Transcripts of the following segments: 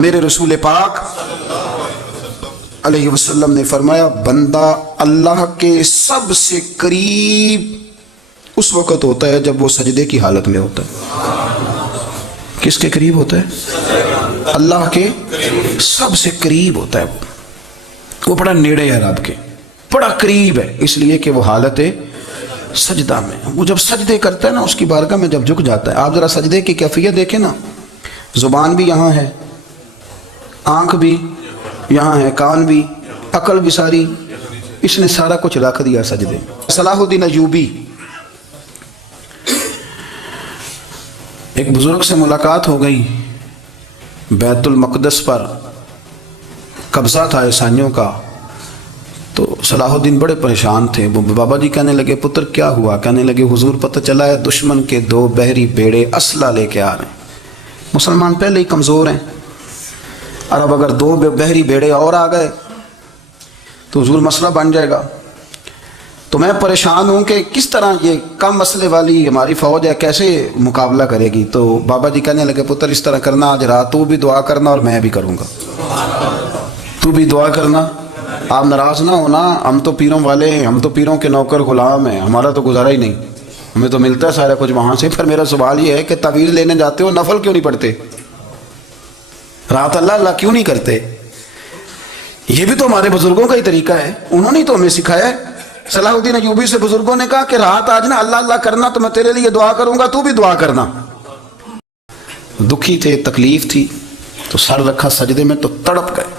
میرے رسول پاک علیہ وسلم نے فرمایا بندہ اللہ کے سب سے قریب اس وقت ہوتا ہے جب وہ سجدے کی حالت میں ہوتا ہے۔ کس کے قریب ہوتا ہے؟ اللہ کے سب سے قریب ہوتا ہے۔ وہ بڑا نیڑے ہے رب کے، بڑا قریب ہے، اس لیے کہ وہ حالت سجدہ میں۔ وہ جب سجدے کرتا ہے نا، اس کی بارگاہ میں جب جھک جاتا ہے، آپ ذرا سجدے کی کیفیت دیکھیں نا، زبان بھی یہاں ہے، آنکھ بھی یہاں ہے، کان بھی، عقل بھی ساری، اس نے سارا کچھ رکھ دیا سجدے۔ صلاح الدین ایوبی، ایک بزرگ سے ملاقات ہو گئی، بیت المقدس پر قبضہ تھا عیسائیوں کا، تو صلاح الدین بڑے پریشان تھے۔ وہ بابا جی کہنے لگے پتر کیا ہوا؟ کہنے لگے حضور پتہ چلا ہے دشمن کے 2 بحری بیڑے اسلحہ لے کے آ رہے ہیں، مسلمان پہلے ہی کمزور ہیں، اور اب اگر 2 بحری بیڑے اور آ گئے تو حضور مسئلہ بن جائے گا۔ تو میں پریشان ہوں کہ کس طرح یہ کم مسئلے والی ہماری فوج ہے کیسے مقابلہ کرے گی۔ تو بابا جی کہنے لگے پتر اس طرح کرنا، آج رات تو بھی دعا کرنا اور میں بھی کروں گا، تو بھی دعا کرنا، آپ ناراض نہ ہونا، ہم تو پیروں والے ہیں، ہم تو پیروں کے نوکر غلام ہیں، ہمارا تو گزارا ہی نہیں، ہمیں تو ملتا ہے سارا کچھ وہاں سے۔ پھر میرا سوال یہ ہے کہ تعویذ لینے جاتے ہو نفل کیوں نہیں پڑھتے؟ رات اللہ اللہ کیوں نہیں کرتے؟ یہ بھی تو ہمارے بزرگوں کا ہی طریقہ ہے، انہوں نے تو ہمیں سکھایا ہے۔ صلاح الدین ایوبی سے بزرگوں نے کہا کہ رات آج نا اللہ اللہ کرنا تو میں تیرے لیے دعا کروں گا، تو بھی دعا کرنا۔ دکھی تھے، تکلیف تھی، تو سر رکھا سجدے میں تو تڑپ گئے۔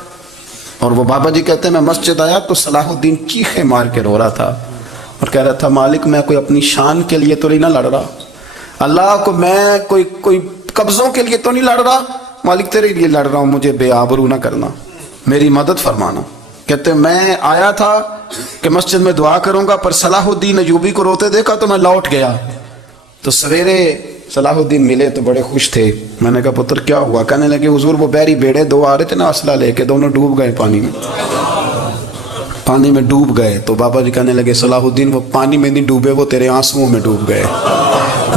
اور وہ بابا جی کہتے ہیں میں مسجد آیا تو صلاح الدین چیخیں مار کے رو رہا تھا اور کہہ رہا تھا مالک میں کوئی اپنی شان کے لیے تو نہیں نہ لڑ رہا، اللہ کو میں کوئی قبضوں کے لیے تو نہیں لڑ رہا، مالک تیرے لیے لڑ رہا ہوں، مجھے بے آبرو نہ کرنا، میری مدد فرمانا۔ کہتے ہیں میں آیا تھا کہ مسجد میں دعا کروں گا، پر صلاح الدین ایوبی کو روتے دیکھا تو میں لوٹ گیا۔ تو سویرے صلاح الدین ملے تو بڑے خوش تھے۔ میں نے کہا پتر کیا ہوا؟ کہنے لگے حضور وہ بحری بیڑے 2 آ رہے تھے نا اسلحہ لے کے، دونوں ڈوب گئے پانی میں ڈوب گئے۔ تو بابا جی کہنے لگے صلاح الدین وہ پانی میں نہیں ڈوبے، وہ تیرے آنسوؤں میں ڈوب گئے،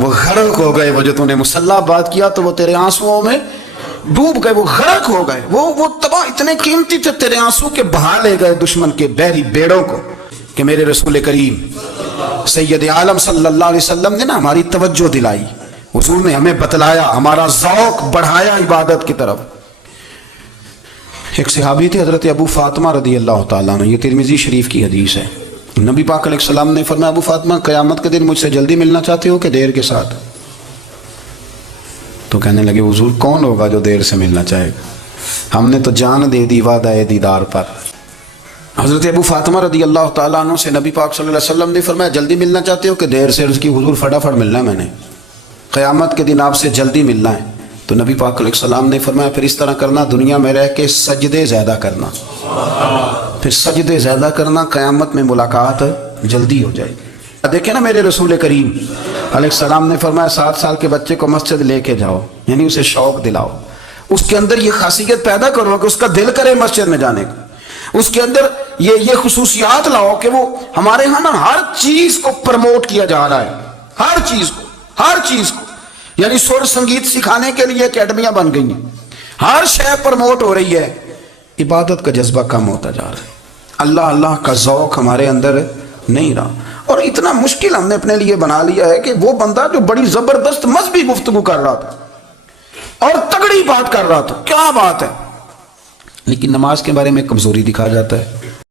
وہ غرق ہو گئے، وہ جو تو نے مسلح بات کیا تو وہ تیرے آنسوؤں میں ڈوب گئے، وہ غرق ہو گئے، وہ تباہ اتنے قیمتی تھے، تیرے آنسو کے بہا لے گئے دشمن کے بحری بیڑوں کو۔ کہ میرے رسول کریم سید عالم صلی اللہ علیہ وسلم نے نا ہماری توجہ دلائی، حضور نے ہمیں بتلایا، ہمارا ذوق بڑھایا عبادت کی طرف۔ ایک صحابی تھے حضرت ابو فاطمہ رضی اللہ تعالیٰ عنہ، یہ ترمذی شریف کی حدیث ہے۔ نبی پاک علیہ السلام نے فرمایا ابو فاطمہ قیامت کے دن مجھ سے جلدی ملنا چاہتے ہو کہ دیر کے ساتھ؟ تو کہنے لگے حضور کون ہوگا جو دیر سے ملنا چاہے گا، ہم نے تو جان دے دی وعدہ دیدار پر۔ حضرت ابو فاطمہ رضی اللہ تعالیٰ عنہ سے نبی پاک صلی اللہ علیہ وسلم نے فرمایا جلدی ملنا چاہتے ہو کہ دیر سے؟ عرض کی حضور فٹافٹ ملنا ہے، میں نے قیامت کے دن آپ سے جلدی ملنا ہے۔ تو نبی پاک علیہ السلام نے فرمایا پھر اس طرح کرنا، دنیا میں رہ کے سجدے زیادہ کرنا، پھر سجدے زیادہ کرنا، قیامت میں ملاقات جلدی ہو جائے گی۔ دیکھیں نا میرے رسول کریم علیہ السلام نے فرمایا 7 سال کے بچے کو مسجد لے کے جاؤ، یعنی اسے شوق دلاؤ، اس کے اندر یہ خاصیت پیدا کرو کہ اس کا دل کرے مسجد میں جانے کا، اس کے اندر یہ خصوصیات لاؤ کہ وہ ہمارے ہاں نا ہر چیز کو پروموٹ کیا جا رہا ہے، ہر چیز کو، یعنی سر سنگیت سکھانے کے لیے اکیڈمیاں بن گئی ہیں، ہر شے پروموٹ ہو رہی ہے، عبادت کا جذبہ کم ہوتا جا رہا ہے، اللہ کا ذوق ہمارے اندر نہیں رہا۔ اور اتنا مشکل ہم نے اپنے لیے بنا لیا ہے کہ وہ بندہ جو بڑی زبردست مذہبی گفتگو کر رہا تھا اور تگڑی بات کر رہا تھا، کیا بات ہے، لیکن نماز کے بارے میں کمزوری دکھا جاتا ہے،